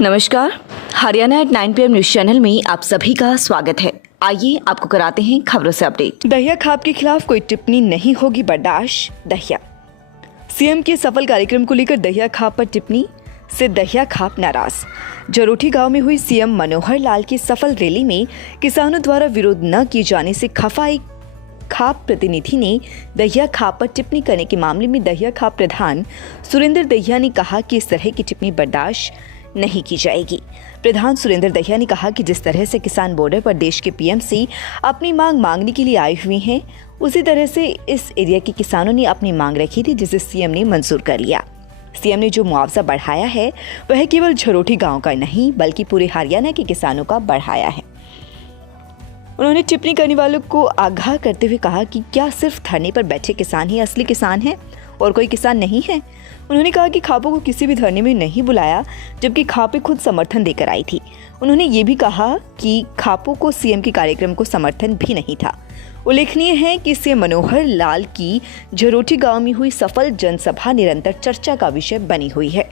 नमस्कार, Haryana at 9 PM news channel में आप सभी का स्वागत है। आइए आपको कराते हैं खबरों से अपडेट। दहिया खाप के खिलाफ कोई टिप्पणी नहीं होगी बर्दाश्त। दहिया सीएम के सफल कार्यक्रम को लेकर दहिया खाप पर टिप्पणी से दहिया खाप नाराज। जरोठी गांव में हुई सीएम मनोहर लाल की सफल रैली में किसानों द्वारा विरोध न किए जाने से खफा एक खाप प्रतिनिधि ने दहिया खाप पर टिप्पणी करने के मामले में दहिया खाप प्रधान सुरेंद्र दहिया ने कहा कि इस तरह की टिप्पणी बर्दाश्त नहीं की जाएगी। प्रधान सुरेंद्र दहिया ने कहा कि जिस तरह से किसान बॉर्डर पर देश के पीएम से अपनी मांग मांगने के लिए आए हुए हैं, उसी तरह से इस एरिया के किसानों ने अपनी मांग रखी थी, जिसे सीएम ने मंजूर कर लिया। सीएम ने जो मुआवजा बढ़ाया है वह केवल झरोठी गांव का नहीं बल्कि पूरे हरियाणा के किसानों का बढ़ाया है। उन्होंने टिप्पणी करने वालों को आगाह करते हुए कहा कि क्या सिर्फ धरने पर बैठे किसान ही असली किसान हैं और कोई किसान नहीं है। उन्होंने कहा कि खापों को किसी भी धरने में नहीं बुलाया, जबकि खापें खुद समर्थन देकर आई थी। उन्होंने ये भी कहा कि खापों को सीएम के कार्यक्रम को समर्थन भी नहीं था। उल्लेखनीय है कि सीएम मनोहर लाल की झरोठी गांव में हुई सफल जनसभा निरंतर चर्चा का विषय बनी हुई है।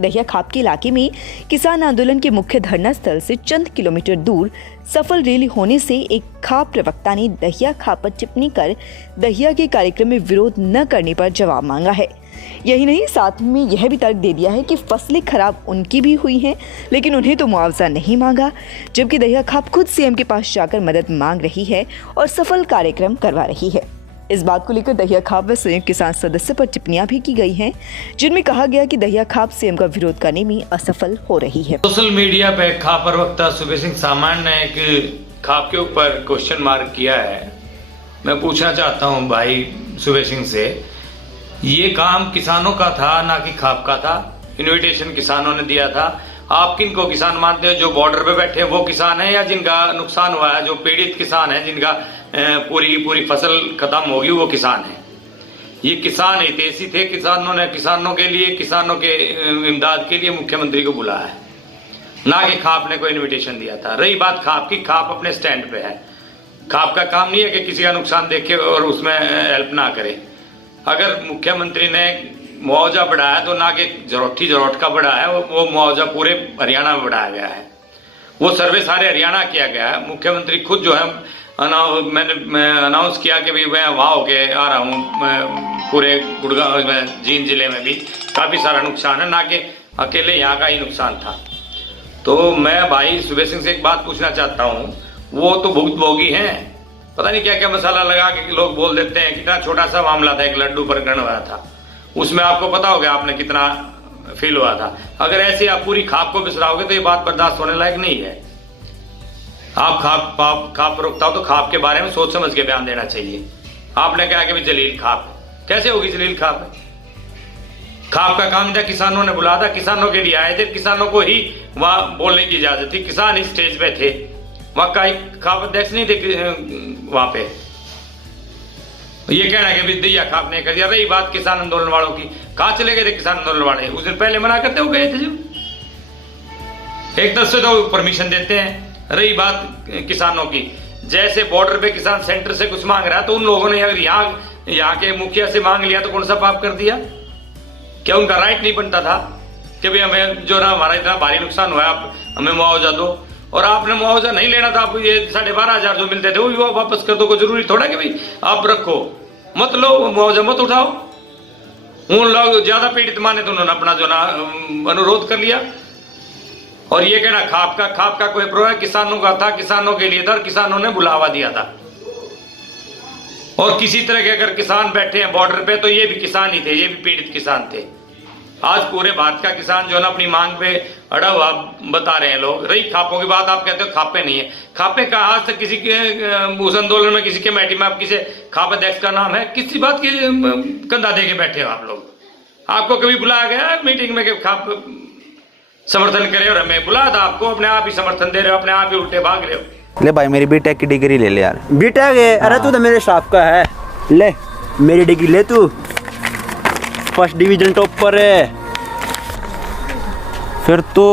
दहिया खाप के इलाके में किसान आंदोलन के मुख्य धरना स्थल से चंद किलोमीटर दूर सफल रैली होने से एक खाप प्रवक्ता ने दहिया खाप पर टिप्पणी कर दहिया के कार्यक्रम में विरोध न करने पर जवाब मांगा है। यही नहीं, साथ में यह भी तर्क दे दिया है कि फसलें खराब उनकी भी हुई हैं, लेकिन उन्हें तो मुआवजा नहीं मांगा, जबकि दहिया खाप खुद सीएम के पास जाकर मदद मांग रही है और सफल कार्यक्रम करवा रही है। इस बात को लेकर दहिया खाप व संयुक्त किसान सदस्य पर टिप्पणियां भी की गई हैं, जिनमें कहा गया कि दहिया खाप सीएम का विरोध करने में असफल हो रही है। सोशल मीडिया पे खाप प्रवक्ता सुबेश सिंह सामान ने एक खाप के ऊपर क्वेश्चन मार्क किया है। मैं पूछना चाहता हूं भाई सुबेश सिंह से, ये काम किसानों का था ना कि खाप का था? इन्विटेशन किसानों ने दिया था। आप किन को किसान मानते हो? जो बॉर्डर पे बैठे हैं वो किसान है, या जिनका नुकसान हुआ है, जो पीड़ित किसान है, जिनका पूरी की पूरी फसल खत्म होगी वो किसान है? ये किसान हितैषी थे। किसानों ने किसानों के लिए, किसानों के इमदाद के लिए मुख्यमंत्री को बुलाया है, ना कि खाप ने कोई इन्विटेशन दिया था। रही बात खाप की, खाप अपने स्टैंड पे है। खाप का काम नहीं है कि किसी का नुकसान देखे और उसमें हेल्प ना करे। अगर मुख्यमंत्री ने मुआवजा बढ़ाया तो ना कि झरोठ का बढ़ाया है, वो मुआवजा पूरे हरियाणा में बढ़ाया गया है। वो सर्वे सारे हरियाणा किया गया है। मुख्यमंत्री खुद जो है मैंने अनाउंस किया कि भाई मैं वहाँ होके आ रहा हूँ। पूरे गुड़गांव में, जींद जिले में भी काफ़ी सारा नुकसान है, ना कि अकेले यहाँ का ही नुकसान था। तो मैं भाई सुबेश सिंह से एक बात पूछना चाहता हूँ, वो तो भुगतभोगी हैं। पता नहीं क्या क्या मसाला लगा के लोग बोल देते हैं। कितना छोटा सा मामला था, एक लड्डू प्रकरण हुआ था, उसमें आपको पता होगा आपने कितना फील हुआ था। अगर ऐसे आप पूरी खाप को बिसराओगे तो ये बात बर्दाश्त होने लायक नहीं है। आप खाप प्रवक्ता हो तो खाप के बारे में सोच समझ के बयान देना चाहिए। आपने कहा कि भाई जलील खाप कैसे होगी? जलील खाप खाप का काम था, किसानों ने बुलाया था, किसानों के लिए आए थे, किसानों को ही वहां बोलने की इजाजत थी। किसान इस स्टेज पे थे, वहां का खाप अध्यक्ष नहीं थे वहां पे। ये कहना कि दहिया खाप ने कर दिया। रही बात किसान आंदोलन वालों की, कहां चले गए थे किसान आंदोलन वाले? उस दिन पहले मना करते हो गए थे जब। एक तरफ से तो परमिशन देते हैं। रही बात किसानों की, जैसे बॉर्डर पे किसान सेंटर से कुछ मांग रहा है तो उन लोगों ने अगर यहाँ के मुखिया से मांग लिया तो कौन सा पाप कर दिया? क्या उनका राइट नहीं बनता था कि भाई हमें जो ना हमारा इतना भारी नुकसान हुआ है, आप हमें मुआवजा दो? और आपने मुआवजा नहीं लेना था, आप ये 12,500 जो मिलते थे वो भी वापस कर दो। को जरूरी थोड़ा कि भाई आप रखो, मत लो मुआवजा, मत उठाओ। उन लोग ज्यादा पीड़ित माने तो उन्होंने अपना जो ना अनुरोध कर लिया। और ये कहना खाप का कोई प्रोग्राम किसानों का था, किसानों के लिए था, और किसानों ने बुलावा दिया था। और किसी तरह के अगर किसान बैठे हैं बॉर्डर पे तो ये भी किसान ही थे, ये भी पीड़ित किसान थे। आज पूरे भारत का किसान जो ना अपनी मांग पे अड़ा हुआ बता रहे हैं लोग। रही खापों की बात, आप कहते हो खापे नहीं है। खापे का आज तक किसी के उस आंदोलन में किसी कमेटी में आप किसी खाप अध्यक्ष का नाम है? किसी बात की कंधा दे के बैठे हो आप लोग? आपको कभी बुलाया गया मीटिंग में कि खाप समर्थन करे? और हमें बुलाया था, आपको अपने आप ही समर्थन दे रहे हो, अपने आप ही उल्टे भाग रहे हो। ले भाई मेरी बीटेक की डिग्री ले ले यार। बीटेक है? अरे तू तो मेरे स्टाफ का है, ले मेरी डिग्री ले। तू फर्स्ट डिवीजन टॉपर है, फिर तो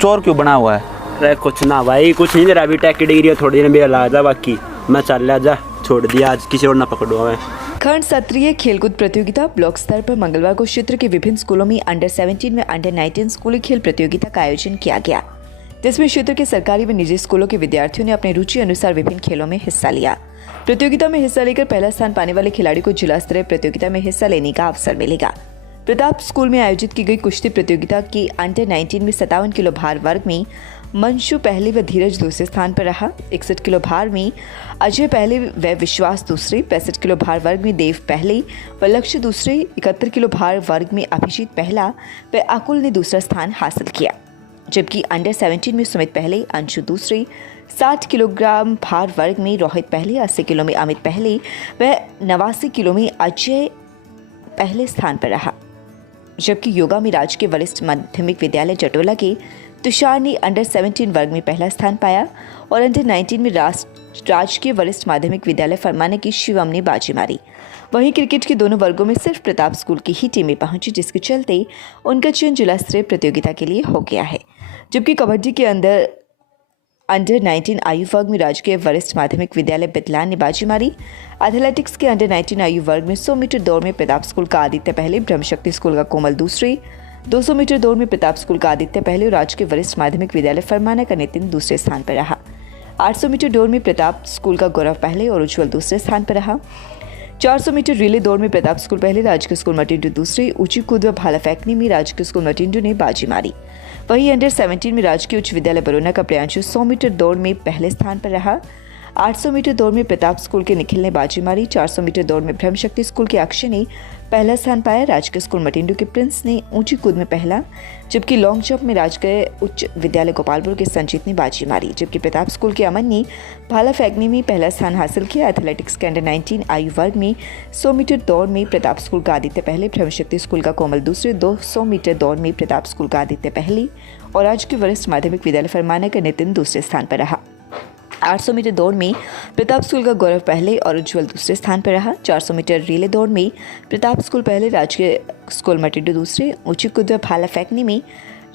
चोर क्यों बना हुआ है? अरे कुछ ना भाई, कुछ नहीं दे रहा। बीटेक की डिग्री है, थोड़ी देर मेरा ला जा, बाकी मैं चल ला जा, छोड़ दिया आज, किसी और ना पकड़ो हमें। खंड सत्रीय खेलकूद प्रतियोगिता ब्लॉक स्तर पर मंगलवार को क्षेत्र के विभिन्न स्कूलों में अंडर 17 व अंडर 19 स्कूली खेल प्रतियोगिता का आयोजन किया गया, जिसमें क्षेत्र के सरकारी व निजी स्कूलों के विद्यार्थियों ने अपनी रुचि अनुसार विभिन्न खेलों में हिस्सा लिया। प्रतियोगिता में हिस्सा लेकर पहला स्थान पाने वाले खिलाड़ी को जिला स्तरीय प्रतियोगिता में हिस्सा लेने का अवसर मिलेगा। प्रताप स्कूल में आयोजित की गई कुश्ती प्रतियोगिता की अंडर 19 में 57 किलो भार वर्ग में मंशु पहले व धीरज दूसरे स्थान पर रहा। 61 किलो भार में अजय पहले व विश्वास दूसरे, 65 किलो भार वर्ग में देव पहले व लक्ष्य दूसरे, 71 किलो भार वर्ग में अभिजीत पहला व अकुल ने दूसरा स्थान हासिल किया, जबकि अंडर 17 में सुमित पहले, अंशु दूसरे, 60 किलोग्राम भार वर्ग में रोहित पहले, 80 किलो में अमित पहले व 89 किलो में अजय पहले स्थान पर रहा। जबकि योगा में राजकीय वरिष्ठ माध्यमिक विद्यालय जटोला के तुषार ने अंडर 17 वर्ग में पहला स्थान पाया और अंडर 19 में राजकीय वरिष्ठ माध्यमिक विद्यालय फरमाना की शिवम ने बाजी मारी। वहीं क्रिकेट के दोनों वर्गों में सिर्फ प्रताप स्कूल की ही टीमें पहुंची, जिसके चलते उनका चयन जिला स्तरीय प्रतियोगिता के लिए हो गया है। जबकि कबड्डी के अंदर 19 आयु वर्ग में राजकीय वरिष्ठ माध्यमिक विद्यालय बितलान ने बाजी मारी। एथलेटिक्स के अंडर 19 आयु वर्ग में 100 मीटर दौड़ में प्रताप स्कूल का आदित्य पहले, ब्रह्मशक्ति स्कूल का कोमल दूसरे, 200 मीटर दौड़ में प्रताप स्कूल का आदित्य पहले और राजकीय वरिष्ठ माध्यमिक विद्यालय फरमाना का नितिन दूसरे स्थान पर रहा। 800 मीटर दौड़ में प्रताप स्कूल का गौरव पहले और उज्जवल दूसरे स्थान पर रहा। 400 मीटर रिले दौड़ में प्रताप स्कूल पहले, राजकीय स्कूल मटिंडू दूसरे, ऊंची कूद व भाला फेंकने में राजकीय स्कूल मटिंडू ने बाजी मारी। वहीं अंडर 17 में राजकीय उच्च विद्यालय बरोना का प्रियांशु 100 मीटर दौड़ में पहले स्थान पर रहा। 800 मीटर दौड़ में प्रताप स्कूल के निखिल ने बाजी मारी। 400 मीटर दौड़ में ब्रह्मशक्ति स्कूल के अक्षय ने पहला स्थान पाया। राजकीय स्कूल मटिंडू के प्रिंस ने ऊंची कूद में पहला, जबकि लॉन्ग जंप में राजकीय उच्च विद्यालय गोपालपुर के संजीत ने बाजी मारी। जबकि प्रताप स्कूल के अमन ने भाला फेंकने में पहला स्थान हासिल किया। एथलेटिक्स के अंडर 19 आयु वर्ग में 100 मीटर दौड़ में प्रताप स्कूल का आदित्य पहले, ब्रह्मशक्ति स्कूल का कोमल दूसरे, 200 मीटर दौड़ में प्रताप स्कूल का आदित्य पहले और राजकीय वरिष्ठ माध्यमिक विद्यालय फरमाना का नितिन दूसरे स्थान पर रहा। 800 मीटर दौड़ में प्रताप स्कूल का गौरव पहले और उज्जवल दूसरे स्थान पर रहा। 400 मीटर रिले दौड़ में प्रताप स्कूल पहले, राजकीय स्कूल मटिंडू दूसरे, ऊंची कूद व भाला फेंकने में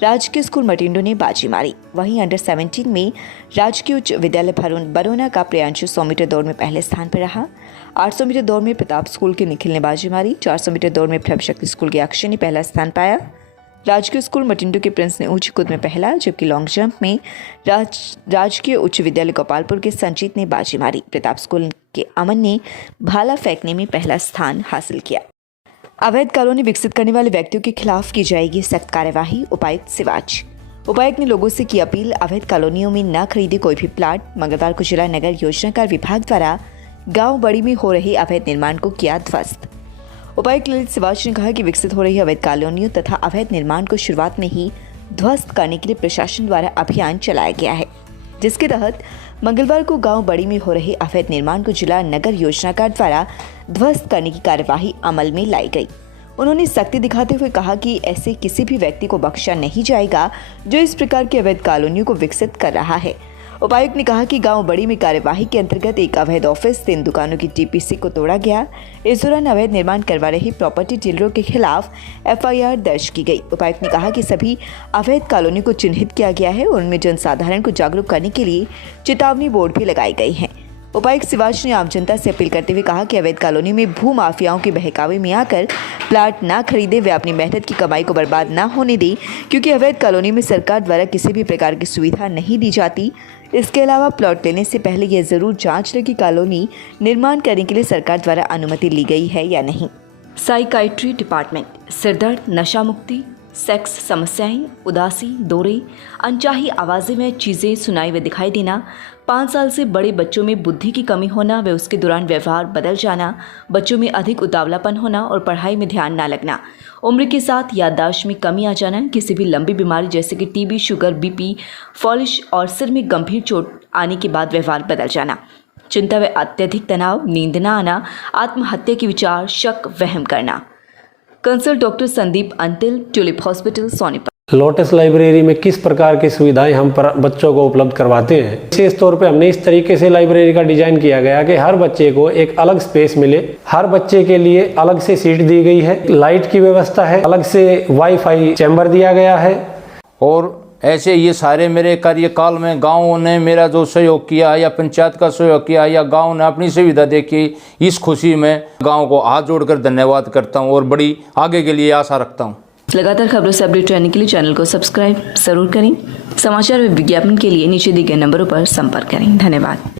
राजकीय स्कूल मटिंडू ने बाजी मारी। वहीं अंडर 17 में राजकीय उच्च विद्यालय बरोना का प्रियांशु 100 मीटर दौड़ में पहले स्थान पर रहा। 800 मीटर दौड़ में प्रताप स्कूल के निखिल ने बाजी मारी। 400 मीटर दौड़ में ब्रह्मशक्ति स्कूल के अक्षय ने पहला स्थान पाया। राजकीय स्कूल मटिंडू के प्रिंस ने ऊंची कूद में पहला, जबकि लॉन्ग जंप में राजकीय उच्च विद्यालय गोपालपुर के संजीत ने बाजी मारी। प्रताप स्कूल के अमन ने भाला फेंकने में पहला स्थान हासिल किया। अवैध कॉलोनी विकसित करने वाले व्यक्तियों के खिलाफ की जाएगी सख्त कार्यवाही, उपायुक्त सिवाच। उपायुक्त ने लोगों से की अपील, अवैध कॉलोनियों में न खरीदे कोई भी प्लाट। मंगलवार को जिला नगर योजनाकार विभाग द्वारा गाँव बड़ी में हो रहे अवैध निर्माण को किया ध्वस्त। उपायुक्त ललित सिवाच ने कहा कि विकसित हो रही अवैध कॉलोनियों तथा अवैध निर्माण को शुरुआत में ही ध्वस्त करने के लिए प्रशासन द्वारा अभियान चलाया गया है, जिसके तहत मंगलवार को गांव बड़ी में हो रहे अवैध निर्माण को जिला नगर योजनाकार द्वारा ध्वस्त करने की कार्यवाही अमल में लाई गई। उन्होंने सख्ती दिखाते हुए कहा कि ऐसे किसी भी व्यक्ति को बख्शा नहीं जाएगा जो इस प्रकार की अवैध कॉलोनियों को विकसित कर रहा है। उपायुक्त ने कहा कि गांव बड़ी में कार्यवाही के अंतर्गत एक अवैध ऑफिस, 3 दुकानों की टीपीसी को तोड़ा गया। इस दौरान अवैध निर्माण करवा रहे प्रॉपर्टी डीलरों के खिलाफ एफआईआर दर्ज की गई। उपायुक्त ने कहा कि सभी अवैध कॉलोनी को चिन्हित किया गया है और उनमें जनसाधारण को जागरूक करने के लिए चेतावनी बोर्ड भी लगाई गई है। उपायुक्त सिवाच ने आम जनता से अपील करते हुए कहा कि अवैध कॉलोनी में भू माफियाओं के बहकावे में आकर प्लाट ना खरीदे, वे अपनी मेहनत की कमाई को बर्बाद ना होने दें, क्योंकि अवैध कॉलोनी में सरकार द्वारा किसी भी प्रकार की सुविधा नहीं दी जाती। इसके अलावा प्लॉट लेने से पहले यह जरूर जांच लें कि कॉलोनी निर्माण करने के लिए सरकार द्वारा अनुमति ली गई है या नहीं। साइकाइट्री डिपार्टमेंट, सिरदर्द, नशा मुक्ति, सेक्स समस्याएं, उदासी, दौरे, अनचाही आवाज़ें में चीज़ें सुनाई व दिखाई देना, 5 साल से बड़े बच्चों में बुद्धि की कमी होना व उसके दौरान व्यवहार बदल जाना, बच्चों में अधिक उतावलापन होना और पढ़ाई में ध्यान न लगना, उम्र के साथ याददाश्त में कमी आ जाना, किसी भी लंबी बीमारी जैसे कि टीबी, शुगर, बीपी, फॉलिश और सिर में गंभीर चोट आने के बाद व्यवहार बदल जाना, चिंता व अत्यधिक तनाव, नींद न आना, आत्महत्या के विचार, शक, वहम करना। Consult doctor Sandeep Antil, tulip hospital, Sonipat. Lotus library में किस प्रकार की सुविधाएं हम बच्चों को उपलब्ध करवाते हैं। विशेष तौर पे हमने इस तरीके से लाइब्रेरी का डिजाइन किया गया कि हर बच्चे को एक अलग स्पेस मिले। हर बच्चे के लिए अलग से सीट दी गई है, लाइट की व्यवस्था है, अलग से वाईफाई चैम्बर दिया गया है और ऐसे ये सारे मेरे कार्यकाल में गाँव ने मेरा जो सहयोग किया या पंचायत का सहयोग किया या गाँव ने अपनी सुविधा देखी, इस खुशी में गाँव को हाथ जोड़कर धन्यवाद करता हूँ और बड़ी आगे के लिए आशा रखता हूँ। लगातार खबरों से अपडेट रहने के लिए चैनल को सब्सक्राइब जरूर करें। समाचार व विज्ञापन के लिए नीचे दिए गए नंबरों पर संपर्क करें। धन्यवाद।